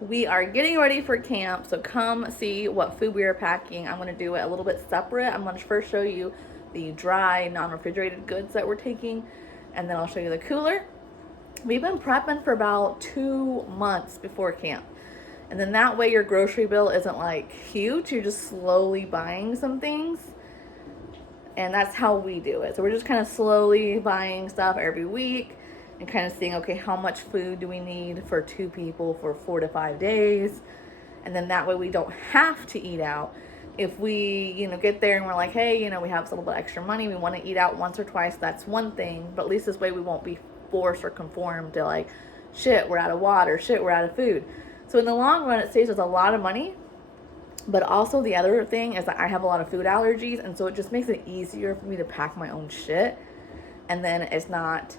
We are getting ready for camp, so come see what food we are packing. I'm going to do it a little bit separate. I'm going to first show you the dry, non-refrigerated goods that we're taking, and then I'll show you the cooler. We've been prepping for about 2 months before camp. And then that way your grocery bill isn't like huge. You're just slowly buying some things. And that's how we do it. So we're just kind of slowly buying stuff every week and kind of seeing, okay, how much food do we need for 2 people for 4 to 5 days? And then that way we don't have to eat out. If we, get there and we're like, hey, we have a little bit extra money, we want to eat out once or twice, that's one thing. But at least this way we won't be forced or conformed to like, shit, we're out of water, shit, we're out of food. So in the long run, it saves us a lot of money. But also the other thing is that I have a lot of food allergies, and so it just makes it easier for me to pack my own shit. And then it's not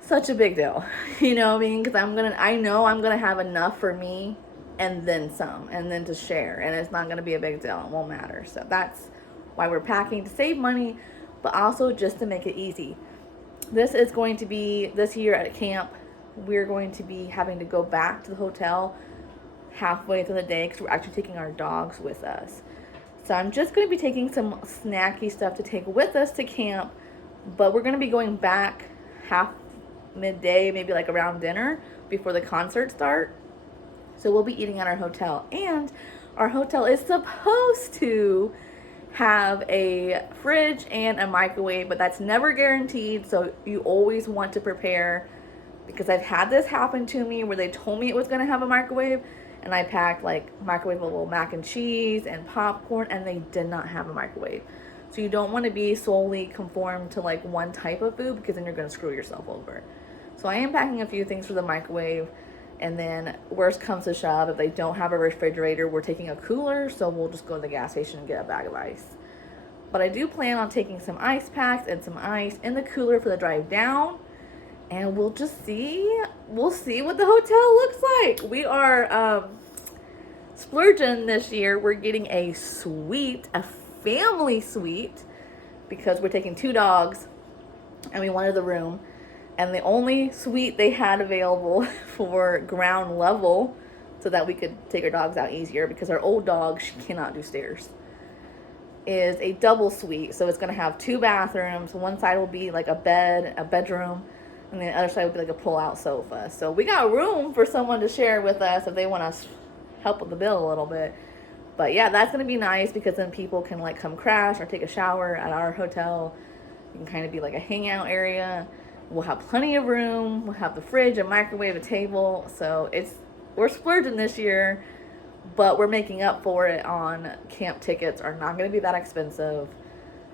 such a big deal. You know what I mean? Because I know I'm gonna have enough for me and then some, and then to share. And it's not gonna be a big deal. It won't matter. So that's why we're packing, to save money, but also just to make it easy. This is going to be, this year at camp, we're going to be having to go back to the hotel halfway through the day because we're actually taking our dogs with us. So I'm just going to be taking some snacky stuff to take with us to camp, but we're going to be going back half midday, maybe like around dinner before the concert start. So we'll be eating at our hotel, and our hotel is supposed to have a fridge and a microwave, but that's never guaranteed. So you always want to prepare, because I've had this happen to me where they told me it was going to have a microwave, and I packed like microwavable mac and cheese and popcorn, and they did not have a microwave. So you don't want to be solely conformed to like one type of food, because then you're going to screw yourself over. So I am packing a few things for the microwave, and then worst comes to shove, if they don't have a refrigerator, we're taking a cooler, so we'll just go to the gas station and get a bag of ice. But I do plan on taking some ice packs and some ice in the cooler for the drive down, and we'll just see. We'll see what the hotel looks like. We are splurging this year. We're getting a suite, a family suite, because we're taking 2 dogs, and we wanted the room. And the only suite they had available for ground level, so that we could take our dogs out easier, because our old dog, she cannot do stairs, is a double suite. So it's going to have 2 bathrooms. One side will be like a bed, a bedroom, and the other side will be like a pull-out sofa. So we got room for someone to share with us if they want to help with the bill a little bit. But yeah, that's going to be nice, because then people can like come crash or take a shower at our hotel. It can kind of be like a hangout area. We'll have plenty of room. We'll have the fridge, a microwave, a table. So we're splurging this year, but we're making up for it on camp tickets are not going to be that expensive,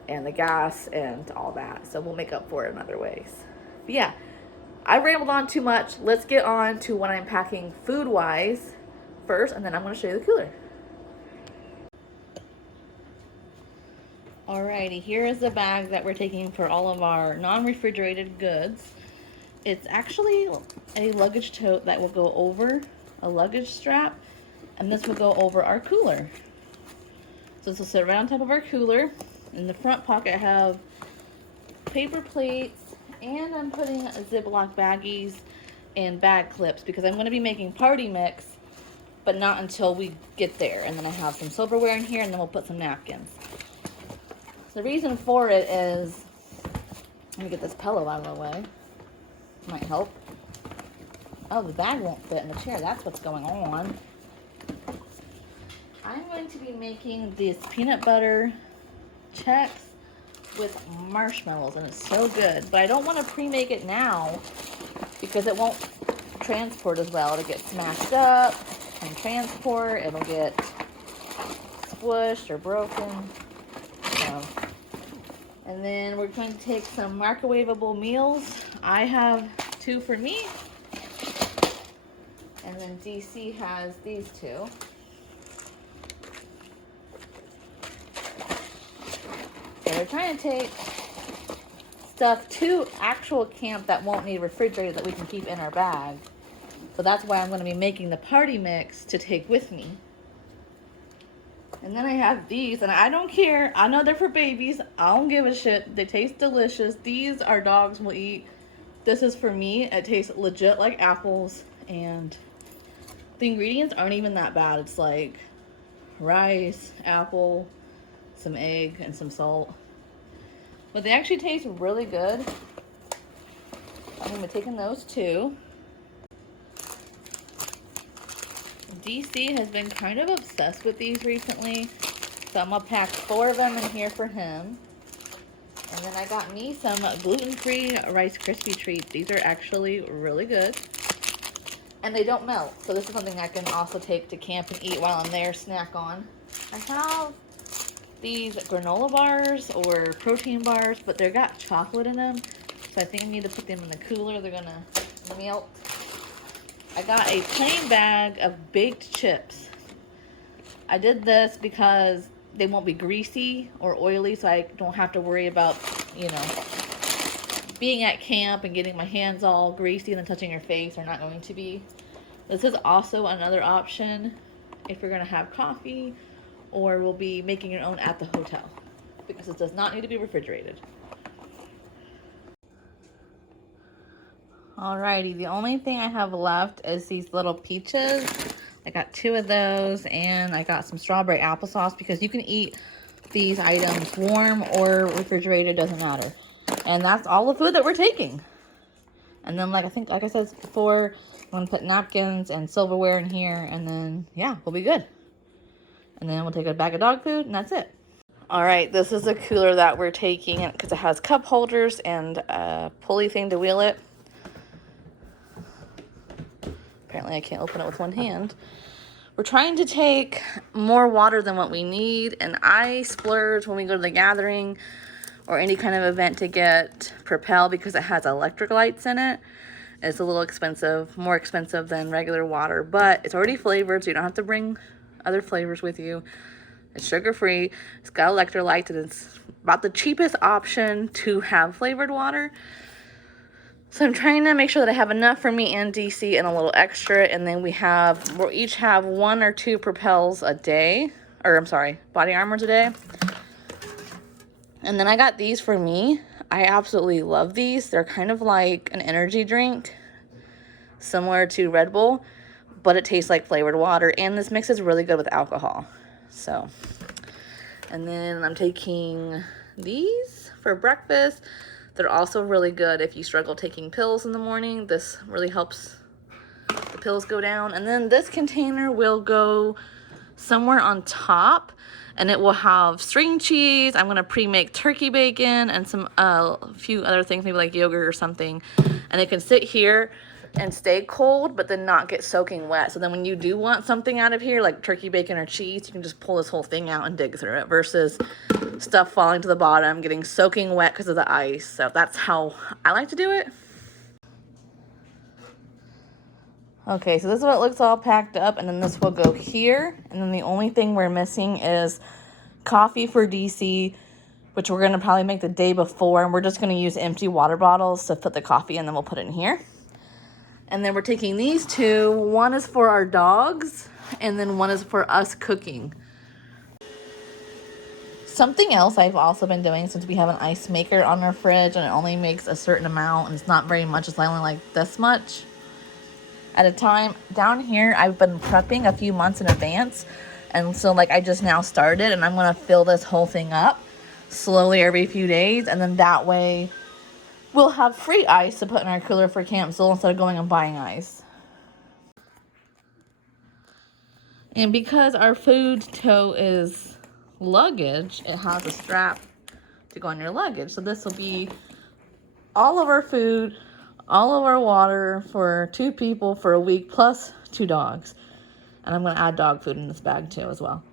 and the gas and all that. So we'll make up for it in other ways. But yeah, I rambled on too much. Let's get on to what I'm packing food-wise first, and then I'm going to show you the cooler. Alrighty, here is the bag that we're taking for all of our non-refrigerated goods. It's actually a luggage tote that will go over a luggage strap, and this will go over our cooler. So this will sit right on top of our cooler. In the front pocket I have paper plates, and I'm putting Ziploc baggies and bag clips, because I'm going to be making party mix, but not until we get there. And then I have some silverware in here, and then we'll put some napkins. The reason for it is, let me get this pillow out of the way. Might help. Oh, the bag won't fit in the chair. That's what's going on. I'm going to be making this peanut butter Chex with marshmallows, and it's so good. But I don't want to pre-make it now, because it won't transport as well. It'll get smashed up and transport. It'll get squished or broken. And then we're going to take some microwavable meals. I have 2 for me, and then DC has these 2. So we're trying to take stuff to actual camp that won't need refrigerated, that we can keep in our bag. So that's why I'm going to be making the party mix to take with me. And then I have these, and I don't care. I know they're for babies. I don't give a shit. They taste delicious. These our dogs will eat. This is for me. It tastes legit like apples, and The ingredients aren't even that bad. It's like rice, apple, some egg, and some salt. But they actually taste really good. I'm going to be taking those too. DC has been kind of obsessed with these recently. So I'm going to pack 4 of them in here for him. And then I got me some gluten-free Rice Krispie treats. These are actually really good. And they don't melt. So this is something I can also take to camp and eat while I'm there, snack on. I have these granola bars or protein bars, but they've got chocolate in them. So I think I need to put them in the cooler. They're gonna melt. I got a plain bag of baked chips. I did this because they won't be greasy or oily, so I don't have to worry about, you know, being at camp and getting my hands all greasy and then touching your face. Are not going to be. This is also another option if you're gonna have coffee or will be making your own at the hotel, because it does not need to be refrigerated. Alrighty, the only thing I have left is these little peaches. I got 2 of those, and I got some strawberry applesauce, because you can eat these items warm or refrigerated, doesn't matter. And that's all the food that we're taking. And then like I said before, I'm gonna put napkins and silverware in here, and then yeah, we'll be good. And then we'll take a bag of dog food, and that's it. All right, this is a cooler that we're taking because it has cup holders and a pulley thing to wheel it. Apparently I can't open it with one hand. We're trying to take more water than what we need, and I splurge when we go to the gathering or any kind of event to get Propel because it has electric lights in it. It's a little expensive, more expensive than regular water, but it's already flavored, so you don't have to bring other flavors with you. It's sugar-free, it's got electrolytes, and it's about the cheapest option to have flavored water. So I'm trying to make sure that I have enough for me and DC and a little extra, and then we'll each have 1 or 2 Propels a day, or I'm sorry, body armors a day. And then I got these for me. I absolutely love these. They're kind of like an energy drink, similar to Red Bull, but it tastes like flavored water, and this mixes really good with alcohol. So, and then I'm taking these for breakfast. They're also really good if you struggle taking pills in the morning. This really helps the pills go down. And then this container will go somewhere on top, and it will have string cheese. I'm gonna pre-make turkey bacon and some a few other things, maybe like yogurt or something. And it can sit here and stay cold, but then not get soaking wet. So then when you do want something out of here, like turkey bacon or cheese, you can just pull this whole thing out and dig through it, versus stuff falling to the bottom, getting soaking wet because of the ice. So that's how I like to do it. Okay, so this is what it looks all packed up, and then this will go here. And then the only thing we're missing is coffee for DC, which we're gonna probably make the day before, and we're just gonna use empty water bottles to put the coffee in, then we'll put it in here. And then we're taking these 2. One is for our dogs, and then one is for us cooking. Something else I've also been doing, since we have an ice maker on our fridge and it only makes a certain amount and it's not very much, it's only like this much at a time. Down here, I've been prepping a few months in advance. And so like I just now started, and I'm gonna fill this whole thing up slowly every few days. And then that way we'll have free ice to put in our cooler for camp, so instead of going and buying ice. And because our food tote is luggage, it has a strap to go on your luggage. So this will be all of our food, all of our water for 2 people for a week, plus 2 dogs. And I'm going to add dog food in this bag too as well.